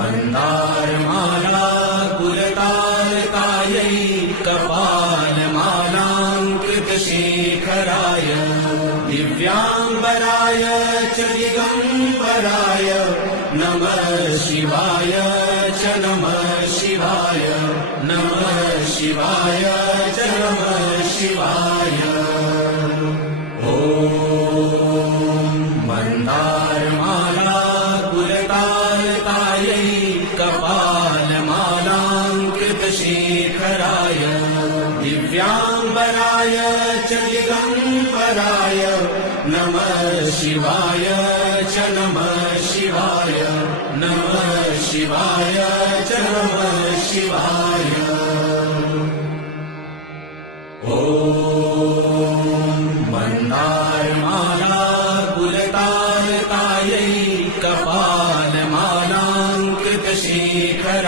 मन्दारमाला कुलतारकायै कपालमालाङ्कृतशेखराय दिव्याम्बराय च दिगम्बराय नमः शिवाय च नमः शिवाय नमः शिवाय च नमः शिवाय ॐ मन्दारमाला कुलतारकायै कपालमालाङ्कृतशेखराय दिव्याम्बराय च दिगम्बराय नमः शिवाय च नमः शिवाय नमः शिवाय च नमः शिवाय ॐ मन्दारमाला कुलतारकायै कपालमालाङ्कृतशेखराय